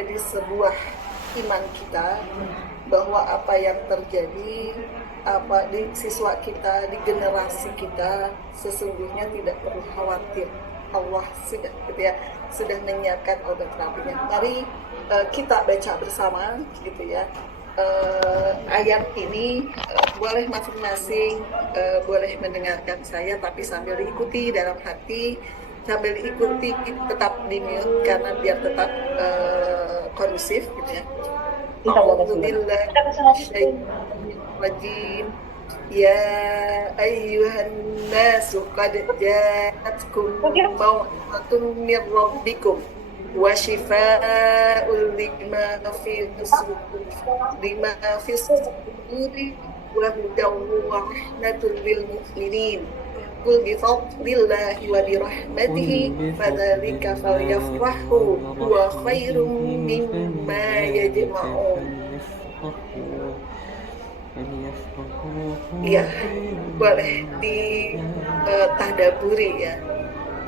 Jadi sebuah iman kita bahwa apa yang terjadi di siswa kita, di generasi kita, sesungguhnya tidak perlu khawatir. Allah sudah gitu ya, sudah menyiapkan obat terapinya. Mari kita baca bersama gitu ya. Ayat ini boleh masing-masing boleh mendengarkan saya, tapi sambil diikuti dalam hati, sambil diikuti tetap di mute karena biar tetap kondusif gitu ya. A'udzubillahi minasyaitonirrajim. Ya ayyuhan nasu qad ja'atkum mau'izatun min rabbikum wa shifaa'un lima fis suduri wa hudan wa rahmatul lil mu'minin. Qul bi fadlillahi wa bi rahmatihi fadzalika falyafrahu huwa khairum mimma yajma'un. Ya, boleh ditadaburi ya.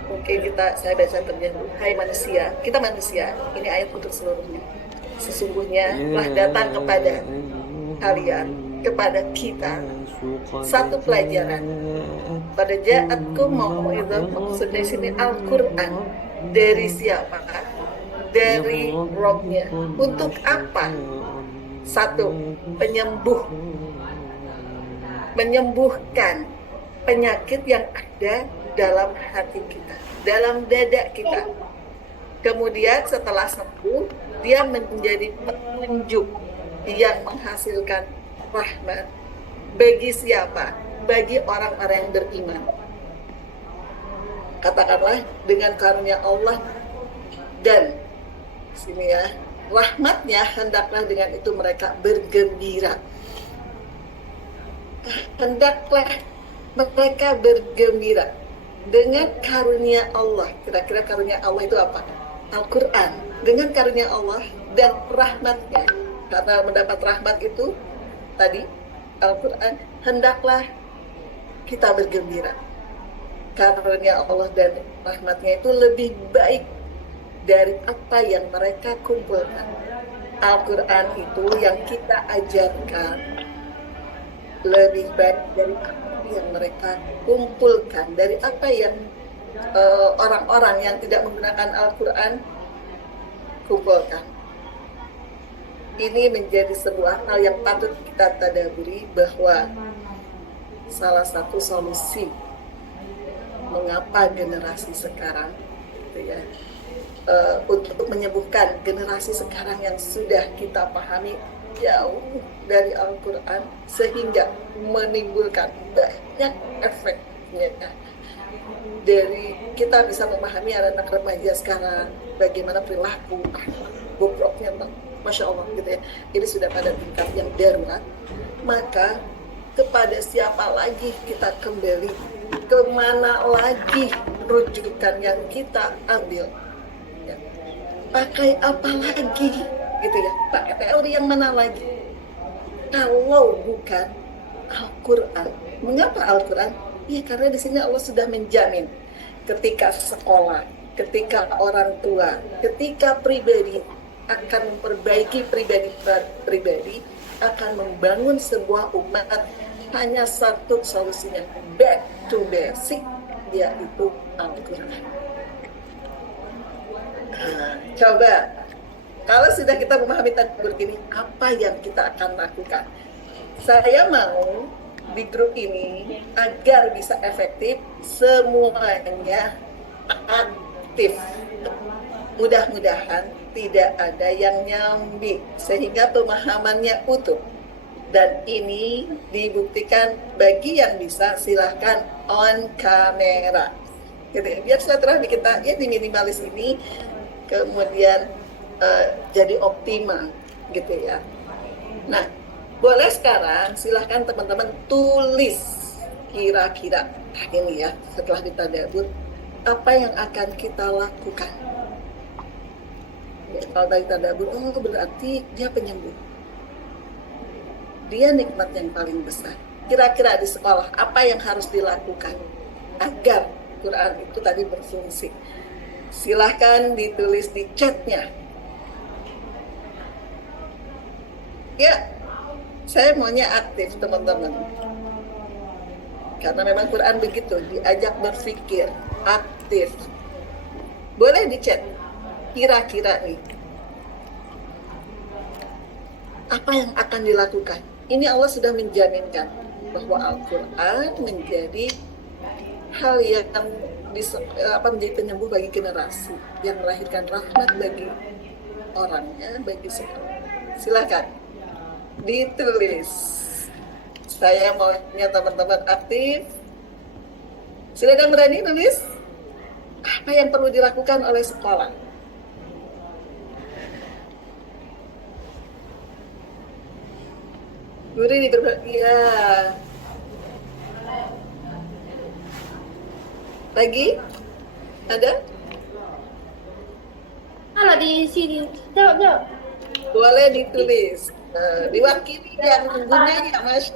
Mungkin saya baca terjemah. Hai manusia, kita manusia. Ini ayat untuk seluruhnya. Sesungguhnya telah datang kepada kalian, kepada kita, satu pelajaran. Pada ja'atkum mau'izah, maksudnya di sini Al-Quran. Dari siapa? Dari Robnya. Untuk apa? Satu, menyembuhkan penyakit yang ada dalam hati kita, dalam dada kita. Kemudian setelah sembuh, dia menjadi petunjuk yang menghasilkan rahmat. Bagi siapa? Bagi orang-orang yang beriman. Katakanlah dengan karunia Allah dan sini ya, rahmatnya hendaklah dengan itu mereka bergembira. Hendaklah mereka bergembira dengan karunia Allah. Kira-kira karunia Allah itu apa? Al-Quran. Dengan karunia Allah dan rahmatnya. Karena mendapat rahmat itu tadi Al-Quran, hendaklah kita bergembira. Karunia Allah dan rahmatnya itu lebih baik dari apa yang mereka kumpulkan. Al-Quran itu yang kita ajarkan lebih baik dari apa yang mereka kumpulkan, dari apa yang orang-orang yang tidak menggunakan Al-Quran kumpulkan. Ini menjadi sebuah hal yang patut kita tadaburi, bahwa salah satu solusi mengapa generasi sekarang gitu ya, untuk menyembuhkan generasi sekarang yang sudah kita pahami jauh dari Al-Quran sehingga menimbulkan banyak efeknya. Dari kita bisa memahami anak remaja sekarang bagaimana perilaku bobroknya, Masya Allah gitu ya, ini sudah pada tingkat yang darurat. Maka kepada siapa lagi kita kembali, kemana lagi rujukan yang kita ambil ya. Pakai apa lagi gitu ya, pakai teori yang mana lagi kalau bukan Al-Quran? Mengapa Al-Quran? Ya karena di sini Allah sudah menjamin ketika sekolah, ketika orang tua, ketika pribadi akan memperbaiki pribadi, akan membangun sebuah umat, hanya satu solusinya, back to basic, yaitu Al-Quran. Coba kalau sudah kita memahami tadabur ini, apa yang kita akan lakukan? Saya mau di grup ini agar bisa efektif, semuanya aktif. Mudah-mudahan tidak ada yang nyambi sehingga pemahamannya utuh. Dan ini dibuktikan bagi yang bisa, silahkan on kamera. Gitu ya. Biar silaturahmi kita ya di minimalis ini kemudian jadi optimal gitu ya. Nah, boleh sekarang silahkan teman-teman tulis kira-kira ini ya, setelah ditadabur apa yang akan kita lakukan. Ya, kalau tadi tadabur, oh berarti dia penyembuh, dia nikmat yang paling besar. Kira-kira di sekolah apa yang harus dilakukan agar Quran itu tadi berfungsi? Silahkan ditulis di chatnya. Ya, saya maunya aktif teman-teman. Karena memang Quran begitu, diajak berpikir, aktif. Boleh di-chat, kira-kira nih, apa yang akan dilakukan? Ini Allah sudah menjaminkan bahwa Al-Quran menjadi hal yang bisa menjadi penyembuh bagi generasi, yang melahirkan rahmat bagi orangnya, bagi semua. Silakan ditulis. Saya maunya teman-teman aktif. Silakan berani nulis apa yang perlu dilakukan oleh sekolah. Guru di ya. Lagi? Ada? Kalau di sini, jawab. Boleh ditulis. Diwakili yang gunanya Mas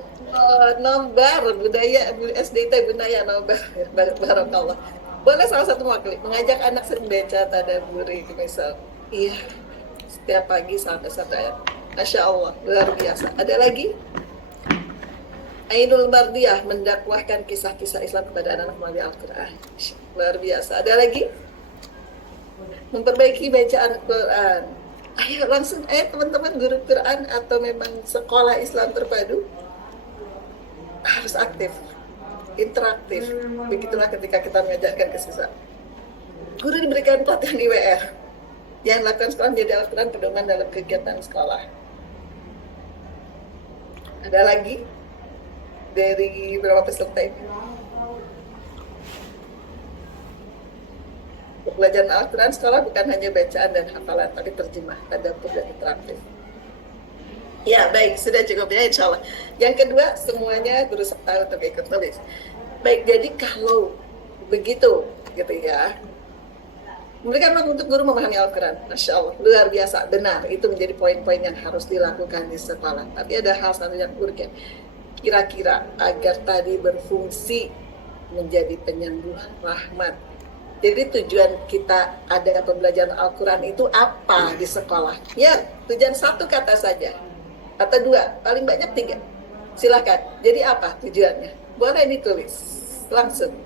Nobar budaya SD budaya Nobar Barakallah. Boleh salah satu mewakili mengajak anak membaca tadabburi misal. Iya, setiap pagi sampai satu ayat. Masya Allah, luar biasa. Ada lagi? Ainul Mardiyah mendakwahkan kisah-kisah Islam kepada anak-anak melalui Al-Quran. Luar biasa. Ada lagi? Memperbaiki bacaan Quran. Ayo langsung, teman-teman guru Quran atau memang sekolah Islam terpadu harus aktif, interaktif. Begitulah ketika kita mengajarkan ke siswa. Guru diberikan pelatihan IWR yang dilakukan sekolah menjadi Al-Quran pedoman dalam kegiatan sekolah. Ada lagi dari beberapa peserta ini? Pembelajaran Al-Quran sekolah bukan hanya bacaan dan hafalan, tapi terjemah, tadabbur dan interaktif. Ya, baik, sudah cukup ya insya Allah. Yang kedua, semuanya berusaha untuk ikut tulis. Baik, jadi kalau begitu, gitu ya, memberikan ruang untuk guru memahami Al-Quran. Masya Allah, luar biasa, benar. Itu menjadi poin-poin yang harus dilakukan di sekolah. Tapi ada hal satu yang urgen. Kira-kira agar tadi berfungsi menjadi penyembuh rahmat. Jadi tujuan kita ada pembelajaran Al-Quran itu apa di sekolah? Ya, tujuan satu kata saja. Atau dua, paling banyak tiga. Silakan. Jadi apa tujuannya? Boleh ditulis langsung.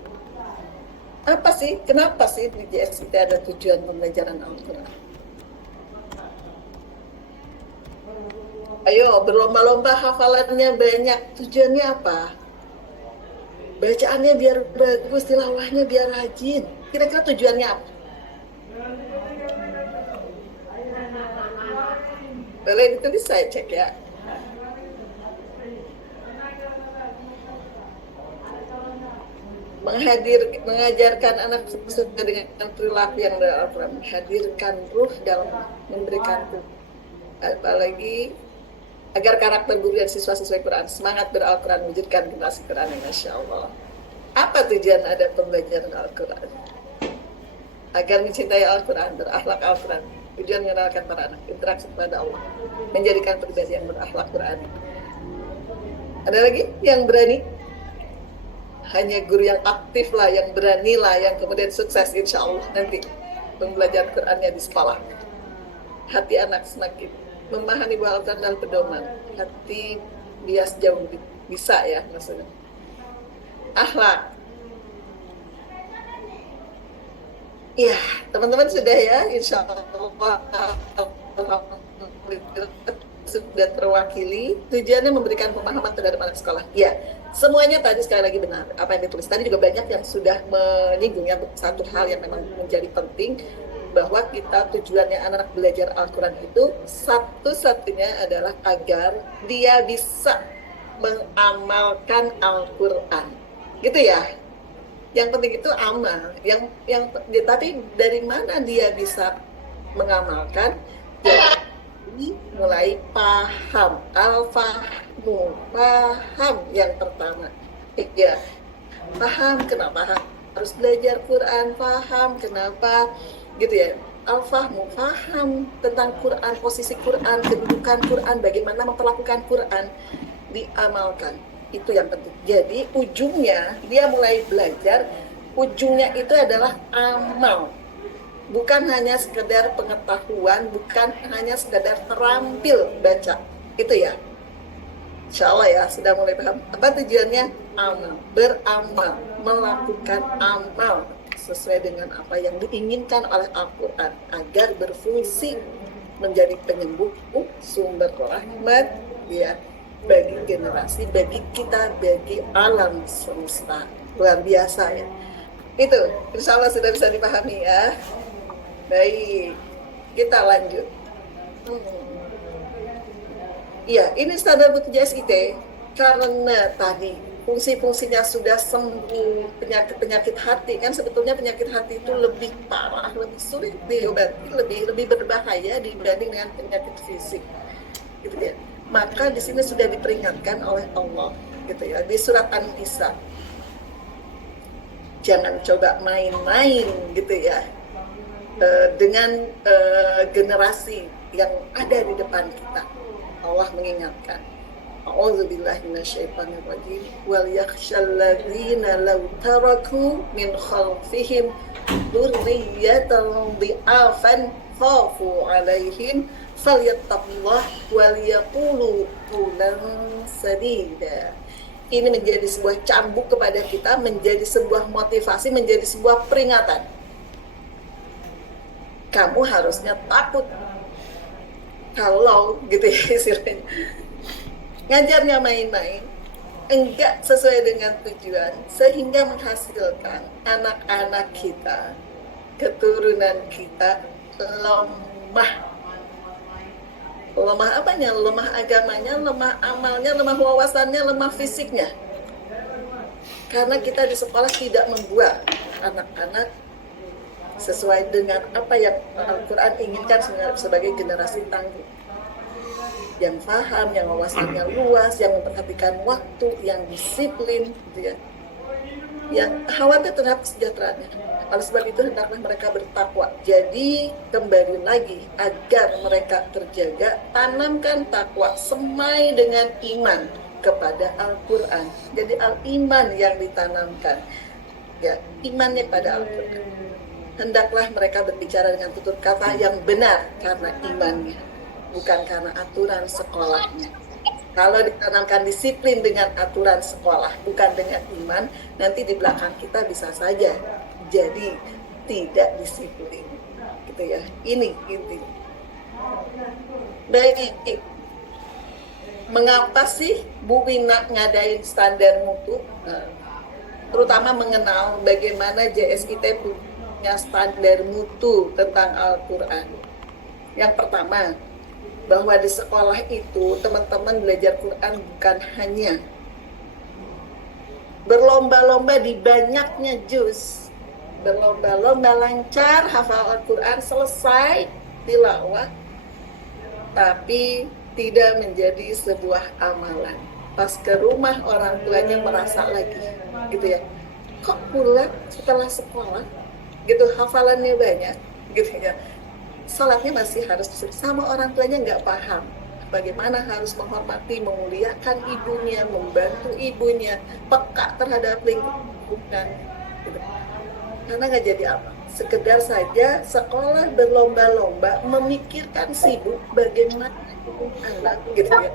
Apa sih? Kenapa sih di JSIT ada tujuan pembelajaran Al-Quran? Ayo, berlomba-lomba hafalannya banyak. Tujuannya apa? Bacaannya biar bagus, tilawahnya biar rajin. Kira-kira tujuannya apa? Boleh ditulis, saya cek ya. Mengajarkan anak sesuai dengan perilaku yang ada Al-Quran, menghadirkan ruh dalam memberikan ruh. Apalagi agar karakter guru dan siswa sesuai Quran, semangat beral-Quran, wujudkan generasi Quran yang Masya Allah. Apa tujuan ada pembelajaran Al-Quran? Agar mencintai Al-Quran, berakhlak Al-Quran, tujuan mengenalkan para anak, interaksi kepada Allah, menjadikan pribadi yang berakhlak Quran. Ada lagi yang berani? Hanya guru yang aktif lah, yang berani lah, yang kemudian sukses insya Allah nanti pembelajaran Qurannya di sekolah. Hati anak semakin memahami bahwa Al-Quran adalah pedoman, hati bias jauh bisa ya maksudnya. Akhlak. Ya, teman-teman sudah ya, insya Allah sudah terwakili. Tujuannya memberikan pemahaman terhadap anak sekolah. Ya, semuanya tadi sekali lagi benar. Apa yang ditulis tadi juga banyak yang sudah menyinggung ya, satu hal yang memang menjadi penting bahwa kita tujuannya anak belajar Al-Quran itu satu-satunya adalah agar dia bisa mengamalkan Al-Quran. Gitu ya. Yang penting itu amal. Tapi dari mana dia bisa mengamalkan? Jadi mulai paham, al-fahmu, paham yang pertama. Ya, paham kenapa harus belajar Quran, paham kenapa gitu ya. Al-fahmu, paham tentang Quran, posisi Quran, kedudukan Quran, bagaimana memperlakukan Quran, diamalkan. Itu yang penting. Jadi ujungnya dia mulai belajar, ujungnya itu adalah amal. Bukan hanya sekedar pengetahuan, bukan hanya sekedar terampil baca. Itu ya. Insya Allah ya sudah mulai paham. Apa tujuannya? Amal, beramal, melakukan amal sesuai dengan apa yang diinginkan oleh Al-Quran agar berfungsi menjadi penyembuh, sumber rahmat ya bagi generasi, bagi kita, bagi alam semesta. Luar biasa ya. Itu insya Allah sudah bisa dipahami ya. Baik, kita lanjut. Iya, ini standar mutu JSIT karena tadi fungsi-fungsinya sudah sembuh penyakit-penyakit hati, kan sebetulnya penyakit hati itu lebih parah, lebih sulit diobati, lebih berbahaya dibanding dengan penyakit fisik, gitu ya. Maka di sini sudah diperingatkan oleh Allah, gitu ya, di surat An-Nisa. Jangan coba main-main, gitu ya, dengan generasi yang ada di depan kita. Allah mengingatkan, A'udzubillahi minasyaitonirrajim wal yakhshal ladzina law taraku min khalfihim dzurriyyatan dhi'afan khafu 'alaihim falyattaqullah wal yaqulu qawlan sadida. Ini menjadi sebuah cambuk kepada kita, menjadi sebuah motivasi, menjadi sebuah peringatan. Kamu harusnya takut kalau gitu ya istilahnya ngajarnya main-main, enggak sesuai dengan tujuan sehingga menghasilkan anak-anak kita, keturunan kita lemah apanya? Lemah agamanya, lemah amalnya, lemah wawasannya, lemah fisiknya, karena kita di sekolah tidak membuat anak-anak sesuai dengan apa yang Al-Quran inginkan sebagai generasi tangguh, yang paham, yang wawasannya luas, yang memperhatikan waktu, yang disiplin, gitu ya, yang khawatir terhadap kesejahteraannya. Oleh sebab itu hendaklah mereka bertakwa. Jadi kembali lagi, agar mereka terjaga, tanamkan takwa semai dengan iman kepada Al-Quran. Jadi al-iman yang ditanamkan, ya, imannya pada Al-Quran. Hendaklah mereka berbicara dengan tutur kata yang benar karena imannya, bukan karena aturan sekolahnya. Kalau ditanamkan disiplin dengan aturan sekolah, bukan dengan iman, nanti di belakang kita bisa saja jadi tidak disiplin, gitu ya. Ini inti. Baik, mengapa sih Bu Wina ngadain standar mutu? Terutama mengenal bagaimana JSIT punya standar mutu tentang Al-Quran. Yang pertama, bahwa di sekolah itu teman-teman belajar Quran bukan hanya berlomba-lomba di banyaknya juz, berlomba-lomba lancar hafal Al-Quran selesai tilawah, tapi tidak menjadi sebuah amalan. Pas ke rumah orang tuanya merasa lagi, gitu ya, kok pulang setelah sekolah gitu hafalannya banyak, gitu ya, salatnya masih harus sama orang tuanya nggak paham bagaimana harus menghormati, memuliakan ibunya, membantu ibunya, peka terhadap lingkungan, gitu. Karena nggak jadi apa, sekedar saja sekolah berlomba-lomba memikirkan sibuk bagaimana anak, gitu ya,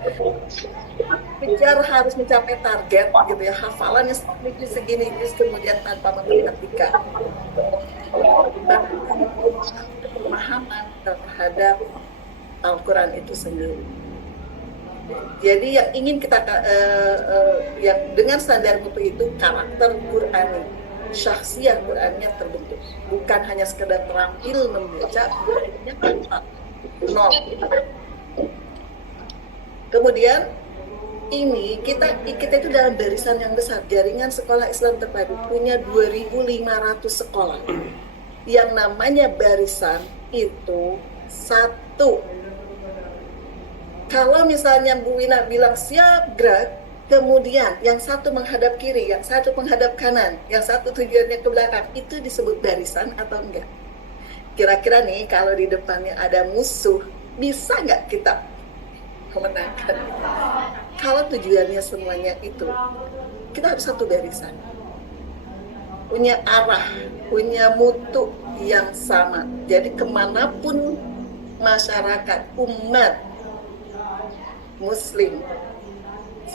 kejar harus mencapai target, gitu ya, hafalannya segini kemudian tanpa memperhatikan pemahaman terhadap Al-Quran itu sendiri. Jadi yang ingin kita yang dengan standar mutu itu karakter Qurani, syakhsiyah Qur'annya terbentuk, bukan hanya sekedar terampil membaca Qur'annya nol. Kemudian ini kita itu dalam barisan yang besar, jaringan sekolah Islam terpadu punya 2.500 sekolah. Yang namanya barisan itu satu. Kalau misalnya Bu Wina bilang siap gerak, kemudian yang satu menghadap kiri, yang satu menghadap kanan, yang satu tujuannya ke belakang, itu disebut barisan atau enggak? Kira-kira nih kalau di depannya ada musuh, bisa nggak kita memenangkan? Kalau tujuannya semuanya itu, kita harus satu barisan, punya arah, punya mutu yang sama. Jadi kemanapun masyarakat, umat muslim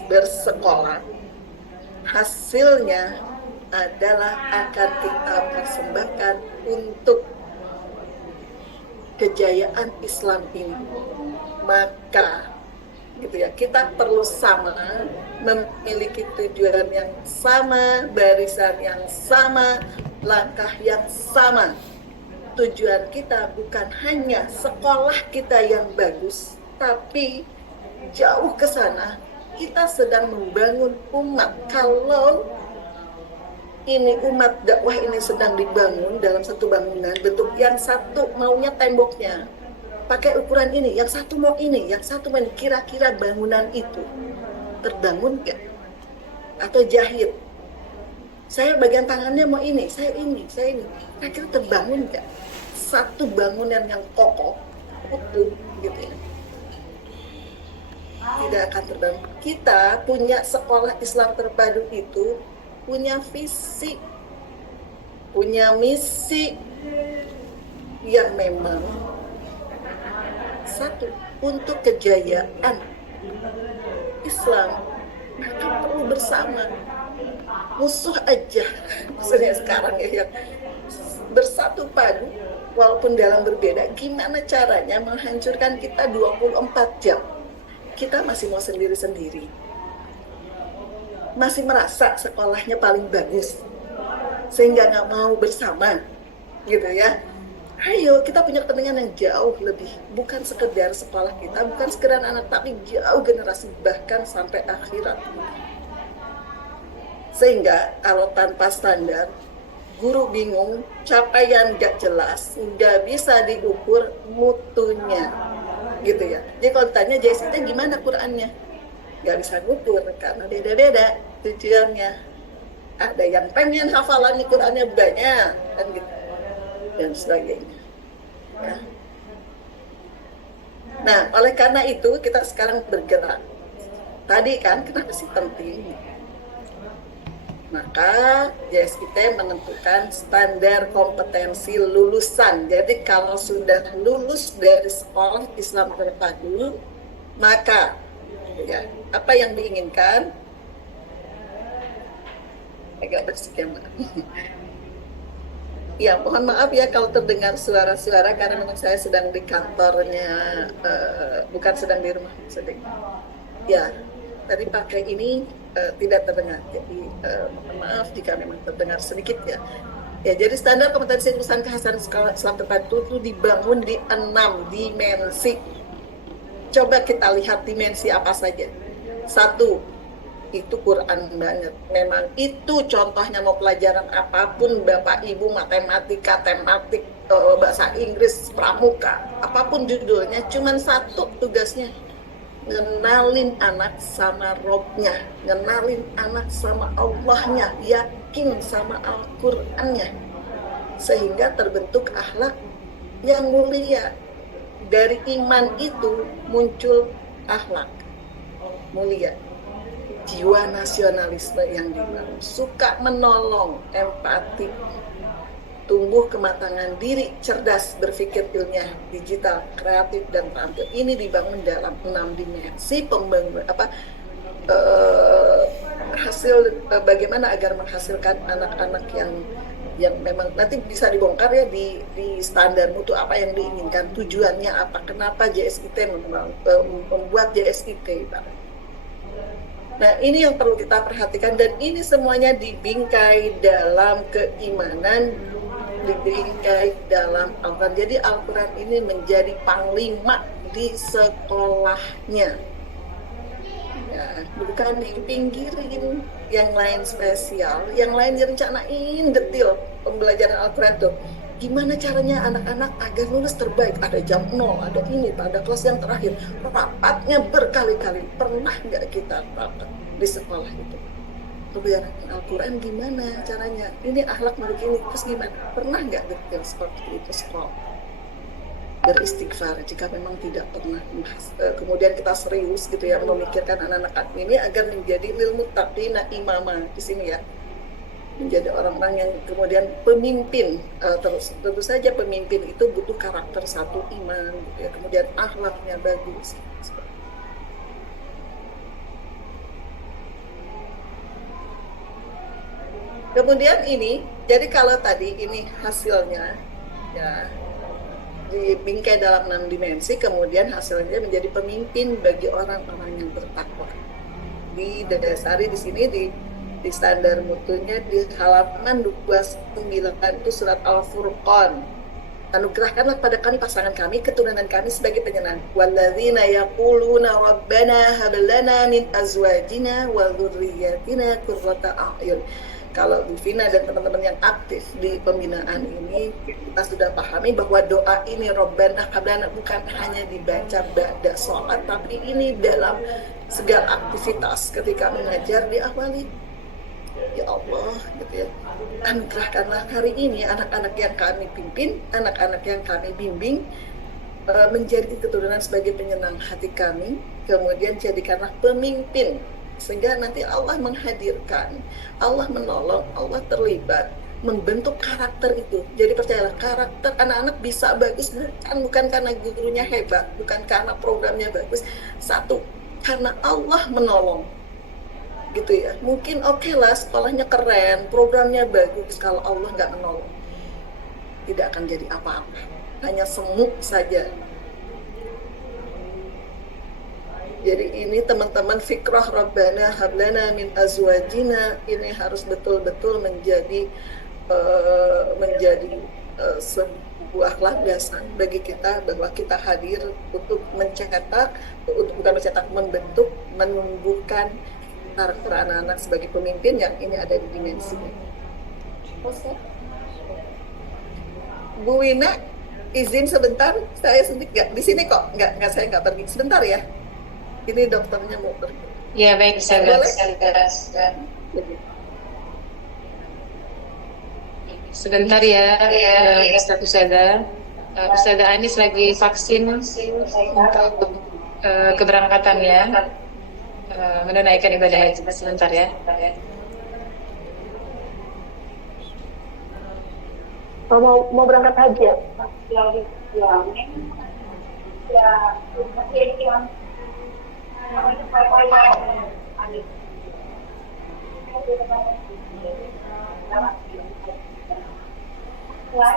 bersekolah, hasilnya adalah akan kita persembahkan untuk kejayaan Islam ini. Maka gitu ya, kita perlu sama, memiliki tujuan yang sama, barisan yang sama, langkah yang sama. Tujuan kita bukan hanya sekolah kita yang bagus, tapi jauh ke sana kita sedang membangun umat. Kalau ini umat dakwah ini sedang dibangun dalam satu bangunan, bentuk yang satu maunya temboknya pakai ukuran ini, yang satu mau ini, yang satu mau ini, kira-kira bangunan itu terbangun gak? Atau jahit, saya bagian tangannya mau ini, saya ini, kira-kira terbangun gak? Satu bangunan yang kokoh, utuh gitu ya, tidak akan terbangun. Kita punya sekolah Islam terpadu itu punya visi, punya misi yang memang satu, untuk kejayaan Islam. Maka perlu bersama, musuh aja maksudnya sekarang ya, yang bersatu padu walaupun dalam berbeda. Gimana caranya menghancurkan kita 24 jam? Kita masih mau sendiri-sendiri, masih merasa sekolahnya paling bagus sehingga nggak mau bersama gitu ya. Ayo, kita punya kepentingan yang jauh lebih, bukan sekedar sekolah kita, bukan sekedar anak, tapi jauh generasi, bahkan sampai akhirat. Sehingga kalau tanpa standar, guru bingung, capaian gak jelas, nggak bisa diukur mutunya gitu ya. Jadi kalau ditanya JSIT gimana Qurannya, nggak bisa ngukur karena beda-beda tujuannya. Ada yang pengen hafalan Qurannya banyak kan gitu, dan sebagainya ya. Nah, oleh karena itu kita sekarang bergerak. Tadi kan kenapa sih penting? Maka JSIT menentukan standar kompetensi lulusan. Jadi kalau sudah lulus dari sekolah Islam terpadu, maka ya, apa yang diinginkan? Agak bersih ya, Mbak. Ya, mohon maaf ya kalau terdengar suara-suara karena memang saya sedang di kantornya, bukan sedang di rumah sedang. Ya, tadi pakai ini tidak terdengar, jadi mohon maaf jika memang terdengar sedikit ya. Ya, jadi standar kompetensi lulusan kehasan sekolah Islam terpadu itu dibangun di 6 dimensi. Coba kita lihat dimensi apa saja. 1, itu Quran banget. Memang itu contohnya, mau pelajaran apapun Bapak Ibu, matematika, tematik, bahasa Inggris, pramuka, apapun judulnya, cuman satu tugasnya, ngenalin anak sama Robnya, ngenalin anak sama Allahnya, yakin sama Al-Qurannya, sehingga terbentuk akhlak yang mulia. Dari iman itu muncul akhlak mulia, jiwa nasionalisme yang dibangun, suka menolong, empati, tumbuh kematangan diri, cerdas, berpikir ilmiah, digital, kreatif, dan terampil. Ini dibangun dalam 6 dimensi pembangunan hasil bagaimana agar menghasilkan anak-anak yang memang nanti bisa dibongkar ya di standar mutu apa yang diinginkan, tujuannya apa, kenapa JSIT membuat JSIT. Nah, ini yang perlu kita perhatikan, dan ini semuanya dibingkai dalam keimanan, dibingkai dalam Al-Quran. Jadi Al-Quran ini menjadi panglima di sekolahnya. Ya, bukan dipinggirin, yang lain spesial, yang lain direncanain detail pembelajaran Al-Quran tuh. Gimana caranya anak-anak agar lulus terbaik? Ada jam 0, ada ini, ada kelas yang terakhir. Rapatnya berkali-kali. Pernah nggak kita rapat di sekolah itu? Pembelajaran Al-Quran gimana caranya? Ini akhlak begini, terus gimana? Pernah nggak detail seperti itu sekolah? Beristighfar jika memang tidak pernah. Kemudian kita serius gitu ya, memikirkan anak-anak ini agar menjadi lil muttaqina imama di sini ya. Menjadi orang-orang yang kemudian pemimpin. Terus tentu saja pemimpin itu butuh karakter, satu iman gitu ya, kemudian akhlaknya bagus. Kemudian ini, jadi kalau tadi ini hasilnya, ya, dibingkai dalam 6 dimensi, kemudian hasilnya menjadi pemimpin bagi orang-orang yang bertakwa. Didasari di sini di standar mutunya di halaman 29 itu surat Al-Furqan. Anugerahkanlah pada kami pasangan kami, keturunan kami sebagai penyenang. Walladzina yaquluna rabbana hab lana min azwajina wa dzurriyyatina qurrata a'yun. Kalau Bu Vina dan teman-teman yang aktif di pembinaan ini, kita sudah pahami bahwa doa ini Rabbana hab lana bukan hanya dibaca ba'da sholat, tapi ini dalam segala aktivitas ketika mengajar diawali ya Allah gitu ya, anugerahkanlah hari ini anak-anak yang kami pimpin, anak-anak yang kami bimbing menjadi keturunan sebagai penyenang hati kami, kemudian jadikanlah pemimpin sehingga nanti Allah menghadirkan, Allah menolong, Allah terlibat membentuk karakter itu. Jadi percayalah, karakter anak-anak bisa bagus bukan karena gurunya hebat, bukan karena programnya bagus, satu, karena Allah menolong gitu ya. Mungkin oke lah sekolahnya keren, programnya bagus, kalau Allah nggak menolong tidak akan jadi apa-apa, hanya semu saja. Jadi ini teman-teman fikrah Rabbana hablana min azwajina ini harus betul-betul menjadi sebuah landasan bagi kita bahwa kita hadir untuk mencetak, untuk bukan mencetak, membentuk, menumbuhkan karakter anak-anak sebagai pemimpin yang ini ada di dimensinya. Bu Wina, izin sebentar, saya sedikit nggak di sini kok, nggak saya nggak pergi sebentar ya. Ini dokternya mau pergi. Ya baik, saya boleh. Sebentar ya, Ustaz Usada. Ustazah Anis lagi vaksin untuk keberangkatannya. Menunaikan ibadah haji sebentar ya. Mau berangkat haji ya?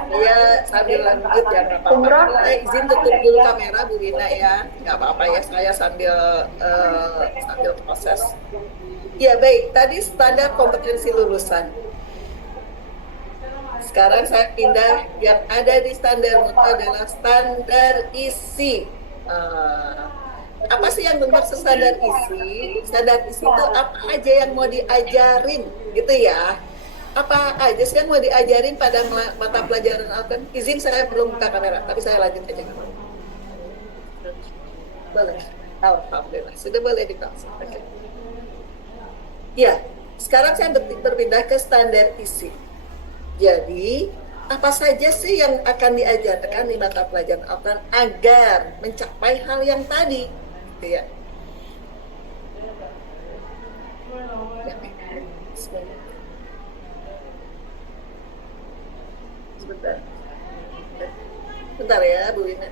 Iya, sambil lanjut ya, nggak apa-apa. Izin tutup dulu kamera Bu Wina ya, nggak apa-apa ya, saya sambil proses. Ya baik, tadi standar kompetensi lulusan. Sekarang saya pindah, yang ada di standar mutu adalah standar isi. Apa sih yang bermaksud standar isi? Standar isi itu apa aja yang mau diajarin gitu ya. Apa aja sih yang mau diajarin pada mata pelajaran Al-Quran? Izin saya belum buka kamera, tapi saya lanjut aja. Boleh. Alhamdulillah, sudah boleh dipaksa. Okay. Ya, sekarang saya berpindah ke standar isi. Jadi, apa saja sih yang akan diajarkan di mata pelajaran Al-Quran agar mencapai hal yang tadi? Gitu ya. Bentar ya Bu Wina.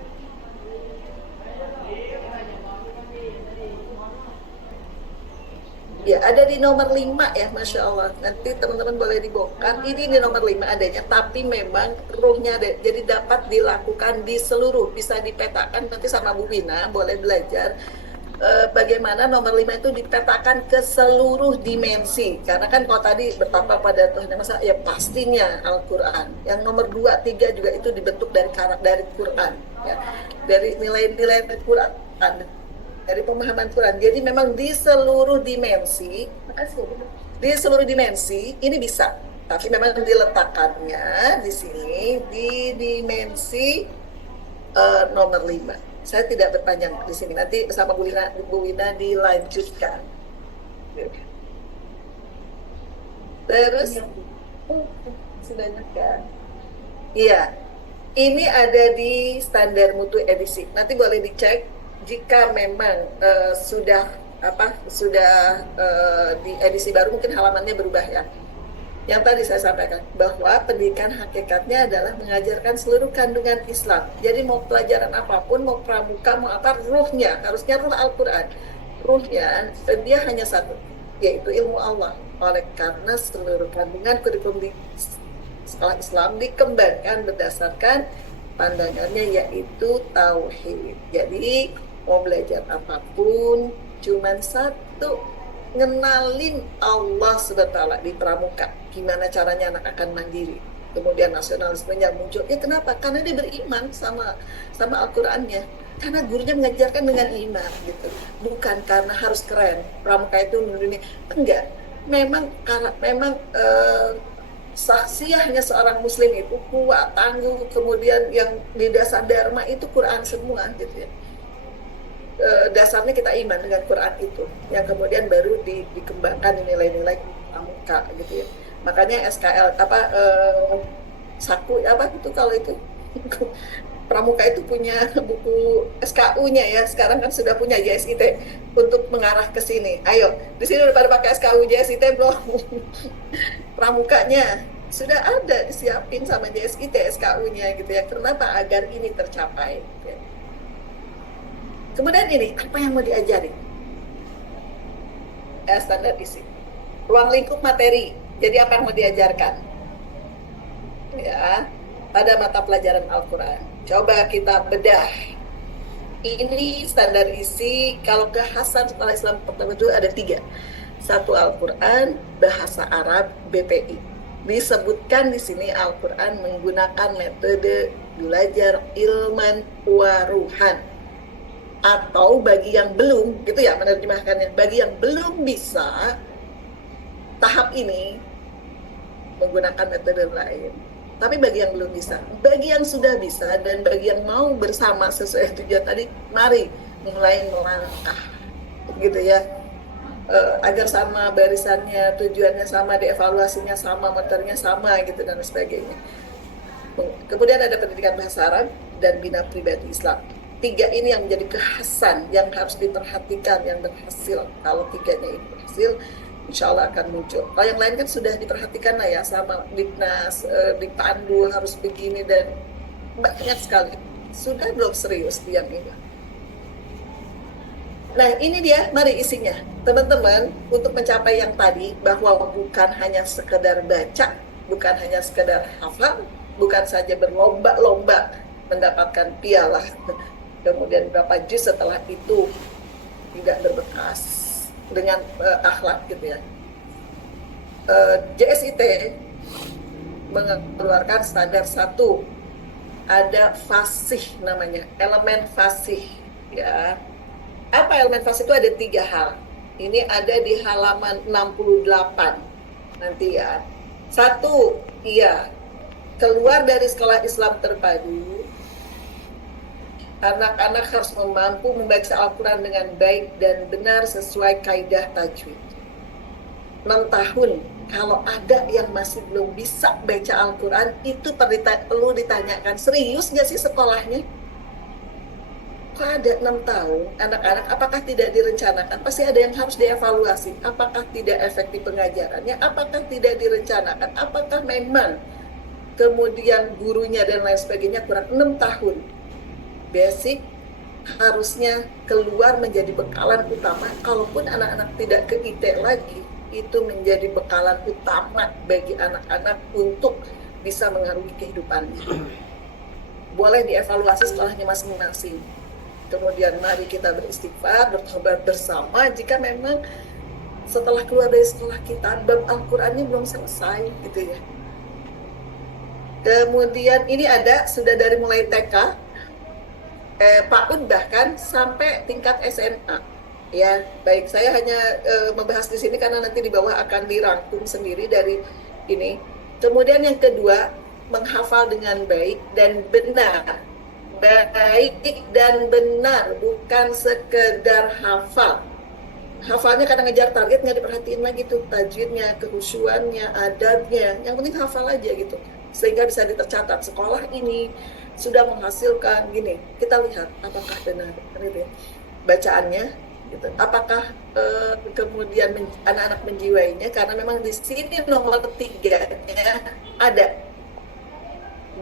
Ya, ada di nomor 5 ya, Masya Allah. Nanti teman-teman boleh dibawakan. Ini di nomor 5 adanya, tapi memang ruhnya ada. Jadi dapat dilakukan di seluruh, bisa dipetakan nanti sama Bu Wina, boleh belajar bagaimana nomor 5 itu dipetakan ke seluruh dimensi. Karena kan kalau tadi bertapa pada Tuhan masa ya pastinya Al-Quran. Yang nomor 2, 3 juga itu dibentuk dari karakter dari Quran ya. Dari nilai-nilai Quran, dari pemahaman Quran. Jadi memang di seluruh dimensi, di seluruh dimensi ini bisa. Tapi memang diletakkannya di sini di dimensi nomor 5. Saya tidak berpanjang di sini. Nanti sama Bu Wina dilanjutkan. Terus sudah kan? Iya. Ini ada di standar mutu edisi. Nanti boleh dicek jika memang sudah di edisi baru, mungkin halamannya berubah ya. Yang tadi saya sampaikan bahwa pendidikan hakikatnya adalah mengajarkan seluruh kandungan Islam. Jadi mau pelajaran apapun, mau pramuka, mau apa, ruhnya harusnya ruh Al-Quran. Ruhnya dia hanya satu, yaitu ilmu Allah. Oleh karena seluruh kandungan kurikulum di sekolah Islam dikembangkan berdasarkan pandangannya yaitu tauhid. Jadi mau belajar apapun cuman satu, ngenalin Allah SWT di pramuka. Gimana caranya anak akan mandiri. Kemudian nasionalismenya muncul. Ya kenapa? Karena dia beriman sama Al-Qur'annya. Karena gurunya mengajarkan dengan iman gitu. Bukan karena harus keren. Pramuka itu dunia. Enggak. Memang saksiahnya seorang muslim itu kuat, tangguh, kemudian yang di dasar dharma itu Quran semua gitu ya. Dasarnya kita iman dengan Quran itu, yang kemudian baru dikembangkan nilai-nilai pramuka gitu ya. Makanya SKL saku apa itu kalau itu pramuka itu punya buku SKU-nya ya. Sekarang kan sudah punya JSIT untuk mengarah ke sini. Ayo, di sini udah pada pakai SKU JSIT belum? Pramukanya sudah ada disiapin sama JSIT SKU-nya gitu ya. Kenapa? Agar ini tercapai. Gitu ya. Kemudian ini, apa yang mau diajari? Standar isi. Ruang lingkup materi. Jadi apa yang mau diajarkan? Ya, pada mata pelajaran Al-Quran. Coba kita bedah. Ini standar isi, kalau kekhasan sekolah Islam pertama itu ada 3. 1 Al-Quran, bahasa Arab, BPI. Disebutkan di sini Al-Quran menggunakan metode belajar ilman waruhan. Atau bagi yang belum, gitu ya menerjemahkannya, bagi yang belum bisa tahap ini menggunakan metode lain. Tapi bagi yang belum bisa, bagi yang sudah bisa dan bagi yang mau bersama sesuai tujuan tadi, mari mulai melangkah, gitu ya, agar sama barisannya, tujuannya sama, dievaluasinya sama, materinya sama, gitu dan sebagainya. Kemudian ada pendidikan bahasa Arab dan bina pribadi Islam. 3 ini yang menjadi kekhasan yang harus diperhatikan, yang berhasil. Kalau 3-nya ini berhasil, insya Allah akan muncul. Kalau yang lain kan sudah diperhatikan lah ya, sama Diknas, dipandu harus begini dan banyak sekali. Sudah belum serius yang ini? Nah ini dia, mari isinya. Teman-teman, untuk mencapai yang tadi, bahwa bukan hanya sekedar baca, bukan hanya sekedar hafal, bukan saja berlomba-lomba mendapatkan piala, kemudian berapa juz setelah itu tidak berbekas dengan akhlak gitu ya. JSIT mengeluarkan standar 1, ada fasih namanya, elemen fasih ya. Apa elemen fasih itu? Ada 3 hal. Ini ada di halaman 68 nanti ya. 1, iya, keluar dari sekolah Islam terpadu, anak-anak harus mampu membaca Al-Quran dengan baik dan benar sesuai kaidah tajwid. 6 tahun, kalau ada yang masih belum bisa baca Al-Quran, itu perlu ditanyakan, serius nggak sih sekolahnya? Kok ada 6 tahun, anak-anak, apakah tidak direncanakan? Pasti ada yang harus dievaluasi. Apakah tidak efektif pengajarannya? Apakah tidak direncanakan? Apakah memang kemudian gurunya dan lain sebagainya kurang? 6 tahun. Basic harusnya keluar menjadi bekalan utama. Kalaupun anak-anak tidak ke IT lagi, itu menjadi bekalan utama bagi anak-anak untuk bisa mengarungi kehidupannya. Boleh dievaluasi sekolahnya masing-masing. Kemudian mari kita beristighfar, bertobat bersama jika memang setelah keluar dari sekolah kita bab Al-Qur'annya belum selesai gitu ya. Kemudian ini ada sudah dari mulai TK, PAUD bahkan sampai tingkat SMA. Ya, baik, saya hanya membahas di sini karena nanti di bawah akan dirangkum sendiri dari ini. Kemudian yang kedua, menghafal dengan baik dan benar. Baik dan benar, bukan sekedar hafal. Hafalnya kadang ngejar target, nggak diperhatiin lagi tuh tajwidnya, kehusuannya, adabnya. Yang penting hafal aja gitu, sehingga bisa tercatat sekolah ini sudah menghasilkan gini. Kita lihat apakah benar gitu, bacaannya gitu. Apakah kemudian anak-anak menjiwainya, karena memang di sini nomor 3-nya ada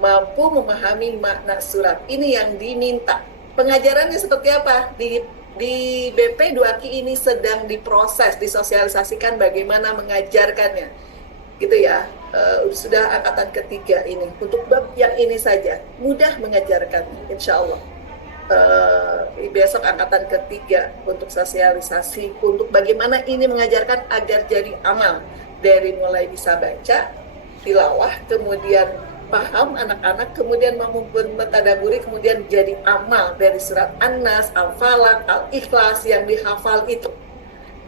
mampu memahami makna surat. Ini yang diminta. Pengajarannya seperti apa? Di BP 2Ki ini sedang diproses, disosialisasikan bagaimana mengajarkannya, gitu ya. Sudah angkatan ketiga ini, untuk bab yang ini saja mudah mengajarkan, insya Allah. Besok angkatan ketiga untuk sosialisasi, untuk bagaimana ini mengajarkan agar jadi amal, dari mulai bisa baca, tilawah, kemudian paham anak-anak, kemudian mau mentadaburi, kemudian jadi amal dari surat An-Nas, Al-Falaq, Al-Ikhlas yang dihafal itu.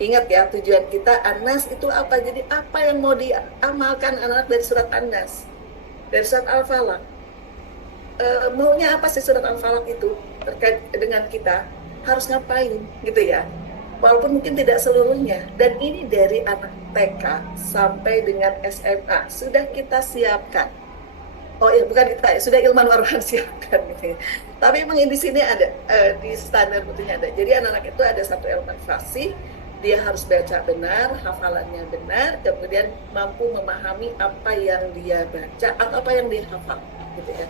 Ingat ya, tujuan kita An-Nas itu apa? Jadi apa yang mau diamalkan anak-anak dari surat An-Nas, dari surat Al-Falaq. Maunya apa sih surat Al-Falaq itu terkait dengan kita? Harus ngapain gitu ya? Walaupun mungkin tidak seluruhnya. Dan ini dari anak TK sampai dengan SMA sudah kita siapkan. Oh ya, bukan kita, sudah Ilman Waruhan siapkan gitu ya. Tapi memang di sini ada, di standar mutunya ada. Jadi anak-anak itu ada satu elemen fasih, dia harus baca benar, hafalannya benar, kemudian mampu memahami apa yang dia baca atau apa yang dia hafal, gitu ya.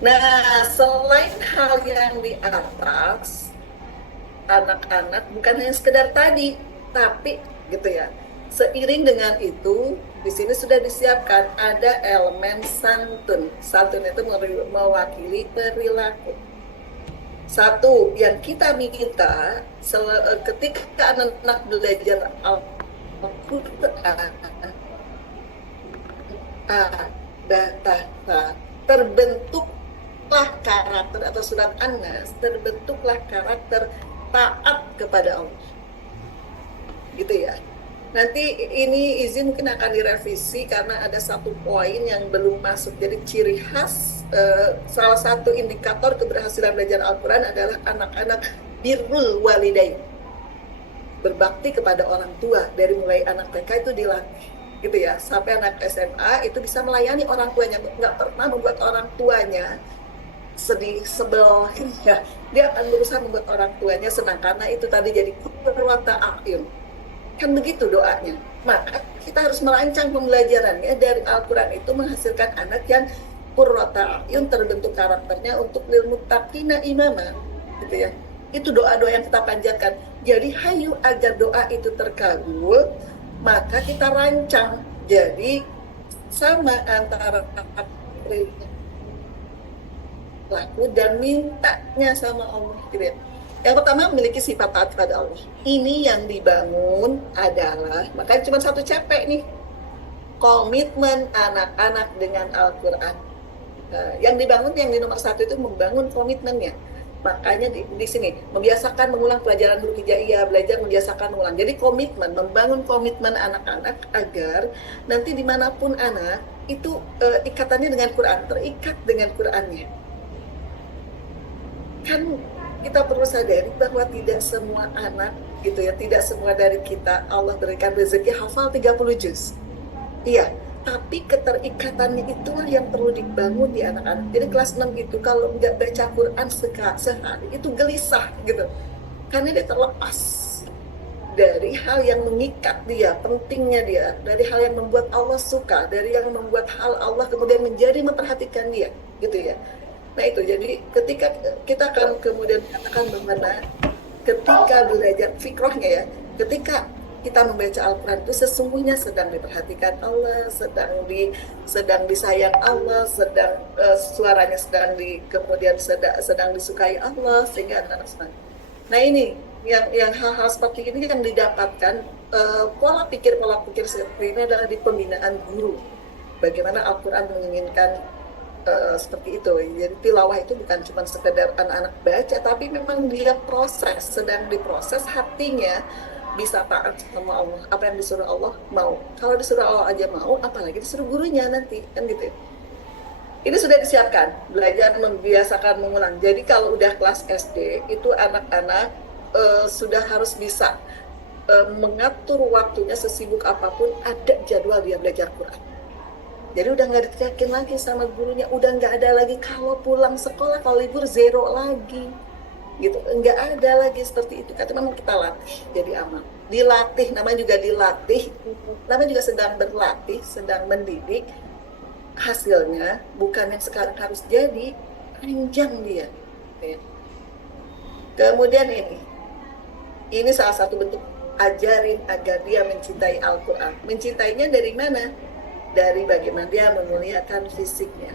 Nah, selain hal yang di atas, anak-anak bukan hanya sekedar tadi, tapi gitu ya. Seiring dengan itu, di sini sudah disiapkan ada elemen santun. Santun itu mewakili perilaku. Satu yang kita minta ketika anak-anak belajar Al-Quran, terbentuklah karakter, atau surat An-Nas, terbentuklah karakter taat kepada Allah. Gitu ya. Nanti ini izin mungkin akan direvisi karena ada satu poin yang belum masuk. Jadi ciri khas, salah satu indikator keberhasilan belajar Al-Quran adalah anak-anak birrul walidain, berbakti kepada orang tua. Dari mulai anak TK itu dilatih, gitu ya, sampai anak SMA itu bisa melayani orang tuanya, nggak pernah membuat orang tuanya sedih, sebel, ya. Dia akan berusaha membuat orang tuanya senang, karena itu tadi jadi qurrata a'yun. Kan begitu doanya. Maka kita harus merancang pembelajarannya dari Al-Quran itu menghasilkan anak yang qurrata a'yun, terbentuk karakternya untuk lil muttaqina imama, gitu ya. Itu doa-doa yang kita panjatkan. Jadi hayu agar doa itu terkabul, maka kita rancang jadi sama antara laku dan mintanya sama Allah, gitu ya. Yang pertama, memiliki sifat taat kepada Allah. Ini yang dibangun adalah, makanya cuma satu capek nih, komitmen anak-anak dengan Al-Quran. Yang dibangun, yang di nomor satu itu membangun komitmennya. Makanya di sini membiasakan mengulang pelajaran huruf hijaiyah, belajar membiasakan mengulang. Jadi komitmen, membangun komitmen anak-anak agar nanti dimanapun anak itu ikatannya dengan Quran, terikat dengan Qurannya. Kan kita perlu sadari bahwa tidak semua anak, gitu ya, tidak semua dari kita Allah berikan rezeki hafal 30 juz. Iya, tapi keterikatannya itulah yang perlu dibangun di anak-anak. Jadi kelas 6 itu kalau nggak baca Quran sehari itu gelisah gitu, karena dia terlepas dari hal yang mengikat dia, pentingnya dia, dari hal yang membuat Allah suka, dari yang membuat hal Allah kemudian menjadi memperhatikan dia, gitu ya. Nah itu, jadi ketika kita akan kemudian katakan bagaimana ketika belajar fikrohnya ya, ketika kita membaca Al-Quran itu sesungguhnya sedang diperhatikan Allah, sedang disayang Allah, suaranya sedang kemudian sedang disukai Allah, sehingga anak-anak senang. Nah ini yang hal-hal seperti ini yang didapatkan, pola pikir seperti ini adalah di pembinaan guru. Bagaimana Al-Quran menginginkan seperti itu. Jadi tilawah itu bukan cuma sekedar anak-anak baca, tapi memang dia sedang diproses hatinya, bisa taat sama Allah. Apa yang disuruh Allah mau. Kalau disuruh Allah aja mau, apalagi disuruh gurunya nanti, kan gitu. Ini sudah disiapkan, belajar membiasakan mengulang. Jadi kalau udah kelas SD itu anak-anak sudah harus bisa mengatur waktunya, sesibuk apapun ada jadwal dia belajar Quran. Jadi udah nggak diteriakin lagi sama gurunya, udah nggak ada lagi kalau pulang sekolah, kalau libur zero lagi, gitu. Nggak ada lagi seperti itu. Karena memang kita latih jadi amal, dilatih, namanya juga dilatih, namanya juga sedang berlatih, sedang mendidik. Hasilnya bukan yang sekarang harus jadi, panjang dia. Kemudian ini salah satu bentuk ajarin agar dia mencintai Al-Quran. Mencintainya dari mana? Dari bagaimana dia memuliakan fisiknya.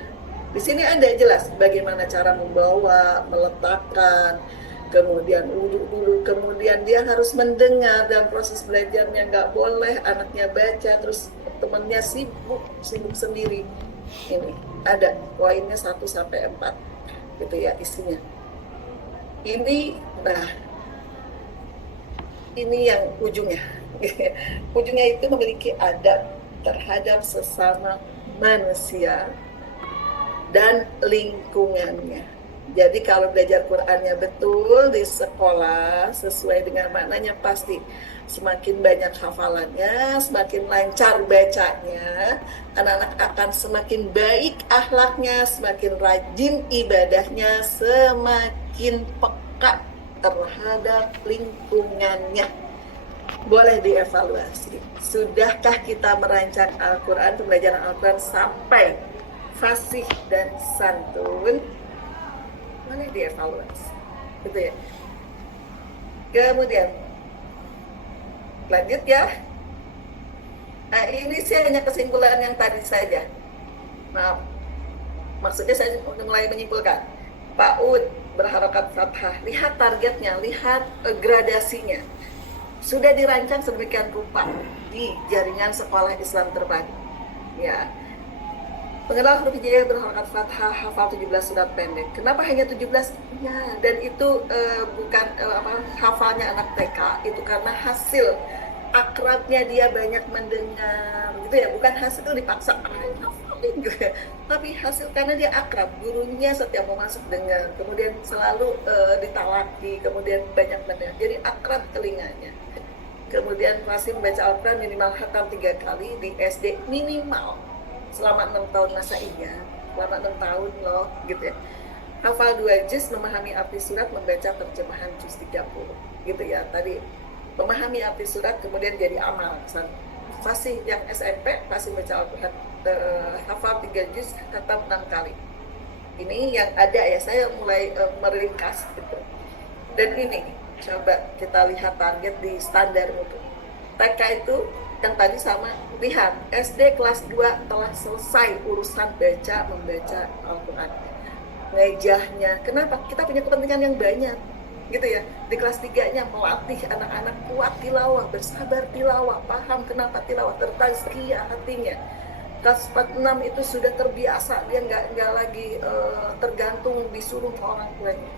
Di sini ada jelas bagaimana cara membawa, meletakkan, kemudian wudhu dulu, kemudian dia harus mendengar dan proses belajarnya nggak boleh anaknya baca terus temannya sibuk sendiri. Ini ada poinnya 1 sampai 4 gitu ya isinya. Ini yang ujungnya. Ujungnya itu memiliki adab terhadap sesama manusia dan lingkungannya. Jadi kalau belajar Qur'annya betul di sekolah sesuai dengan maknanya, pasti semakin banyak hafalannya, semakin lancar bacanya, anak-anak akan semakin baik akhlaknya, semakin rajin ibadahnya, semakin peka terhadap lingkungannya. Boleh dievaluasi. Sudahkah kita merancang Al-Quran, pembelajaran Al-Quran sampai fasih dan santun? Boleh dievaluasi. Gitu ya. Kemudian lanjut ya. Nah, ini sih hanya kesimpulan yang tadi saja. Maaf. Maksudnya saya mulai menyimpulkan. PAUD berharakat fathah. Lihat targetnya, lihat gradasinya. Sudah dirancang sedemikian rupa di jaringan sekolah Islam terpadu. Ya. Pengenal huruf hijaiyah berharakat fathah, hafal 17 surat pendek. Kenapa hanya 17? Ya, dan itu bukan hafalnya anak TK, itu karena hasil akrabnya dia banyak mendengar, gitu ya. Bukan hasil dipaksa hafalin gitu ya. Tapi hasil karena dia akrab, gurunya setiap mau masuk dengar, kemudian selalu ditalaki, kemudian banyak mendengar. Jadi akrab telinganya. Kemudian masih membaca Al-Quran minimal khatam 3 kali di SD minimal selama 6 tahun masa iya, selama 6 tahun loh gitu ya. Hafal 2 juz, memahami arti surat, membaca terjemahan juz 30 gitu ya. Tadi memahami arti surat kemudian jadi amal. Fasih yang SMP, fasih baca Al-Quran, hafal 3 juz, khatam 6 kali. Ini yang ada ya, saya mulai meringkas gitu. Dan ini coba kita lihat target di standar mutu. TK itu yang tadi sama, lihat SD kelas 2 telah selesai urusan baca membaca Al-Quran, ngejahnya. Kenapa? Kita punya kepentingan yang banyak gitu ya. Di kelas 3-nya melatih anak-anak kuat tilawah, bersabar tilawah, paham kenapa tilawah, tertazkiyah hatinya. Kelas 4-6 itu sudah terbiasa, dia nggak lagi tergantung disuruh orang tuanya.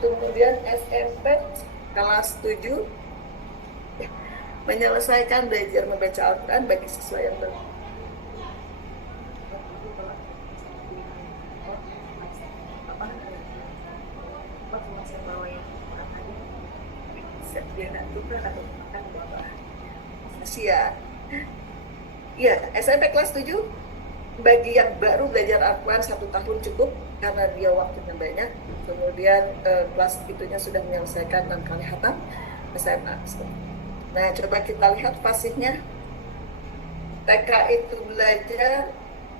Kemudian SMP kelas 7 menyelesaikan belajar membaca Al-Quran bagi siswa yang ya, SMP kelas 7 bagi yang baru belajar Al-Quran 1 tahun cukup karena dia waktunya banyak. Kemudian kelas itunya sudah menyelesaikan 6 kali khatam SMA. Nah, coba kita lihat fasihnya. TK itu belajar,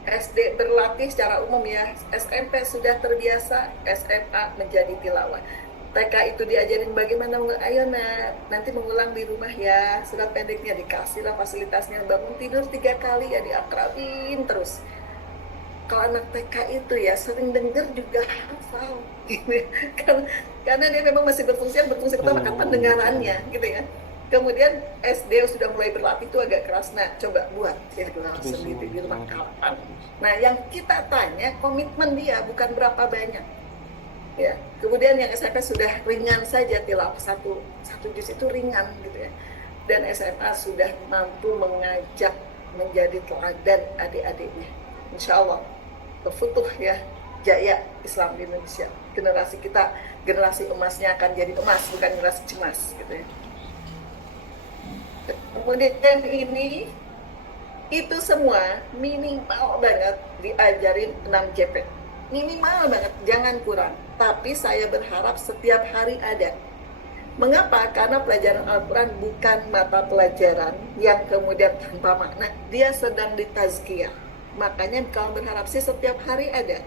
SD berlatih secara umum ya, SMP sudah terbiasa, SMA menjadi tilawah. TK itu diajarin bagaimana, ayo nanti mengulang di rumah ya, surat pendeknya dikasih lah fasilitasnya, bangun tidur 3 kali ya diakrabin terus. Kalau anak TK itu ya sering dengar juga hafal, gitu. Karena dia memang masih berfungsi utama kan pendengarannya, gitu ya. Kemudian SD sudah mulai berlatih itu agak keras. Nah, coba buat ya sendiri di rumah kawan. Nah, yang kita tanya komitmen dia bukan berapa banyak. Ya. Kemudian yang SMP sudah ringan saja tilawah satu juz itu ringan gitu ya. Dan SMA sudah mampu mengajak menjadi teladan adik-adiknya. Insya Allah berfutuh ya jaya Islam di Indonesia. Generasi kita, generasi emasnya akan jadi emas, bukan generasi cemas gitu ya. Kemudian ini itu semua minimal banget diajarin 6 JP, minimal banget, jangan kurang. Tapi saya berharap setiap hari ada. Mengapa? Karena pelajaran Al-Quran bukan mata pelajaran yang kemudian tanpa makna, dia sedang ditazkiyah. Makanya kalau berharap sih setiap hari ada.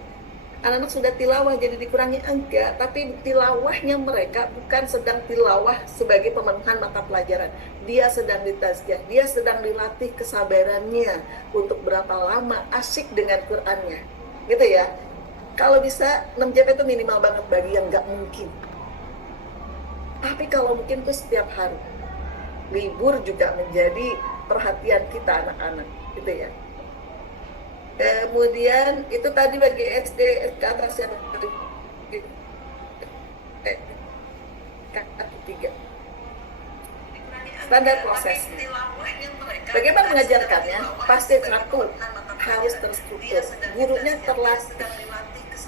anak-anak sudah tilawah jadi dikurangi, enggak, tapi tilawahnya mereka bukan sedang tilawah sebagai pemenuhan mata pelajaran, dia sedang ditazkiyah, dia sedang dilatih kesabarannya untuk berapa lama asyik dengan Qur'annya, gitu ya. Kalau bisa 6 jam itu minimal banget bagi yang nggak mungkin, tapi kalau mungkin itu setiap hari. Libur juga menjadi perhatian kita anak-anak, gitu ya. Kemudian itu tadi bagi SD ke atas yang ketiga. Standar prosesnya. Bagaimana mengajarkannya? Pasti satu harus terstruktur. Gurunya terlatih.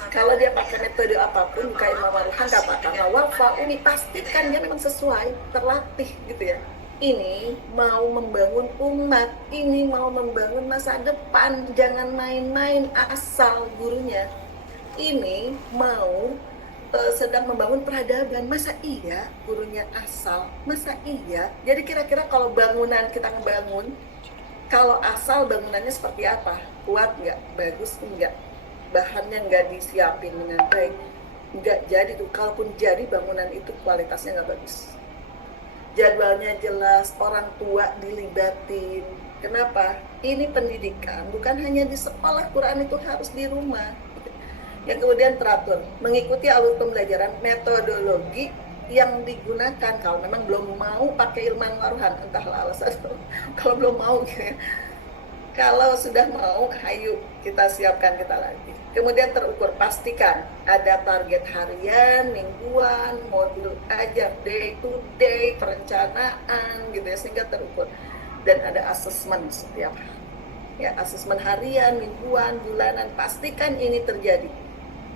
Kalau dia pakai metode apapun, kayak Imam Marhan katakan, wafa umi, pastikan dia memang sesuai, terlatih gitu ya. Ini mau membangun umat, ini mau membangun masa depan, jangan main-main asal gurunya. Ini mau sedang membangun peradaban, masa iya gurunya asal, masa iya? Jadi kira-kira kalau bangunan kita ngebangun, kalau asal bangunannya seperti apa? Kuat nggak? Bagus nggak? Bahannya nggak disiapin dengan baik, nggak jadi tuh. Kalaupun jadi bangunan itu kualitasnya nggak bagus, jadwalnya jelas, orang tua dilibatin. Kenapa? Ini pendidikan bukan hanya di sekolah, Quran itu harus di rumah. Yang kemudian teratur, mengikuti alur pembelajaran, metodologi yang digunakan. Kalau memang belum mau pakai Ilman Waruhan, entahlah alasan kalau belum mau gitu ya. Kalau sudah mau, ayo kita siapkan, kita latih. Kemudian terukur, pastikan ada target harian, mingguan, modul ajar, day to day, perencanaan gitu ya, sehingga terukur. Dan ada asesmen setiap hari. Ya, asesmen harian, mingguan, bulanan, pastikan ini terjadi.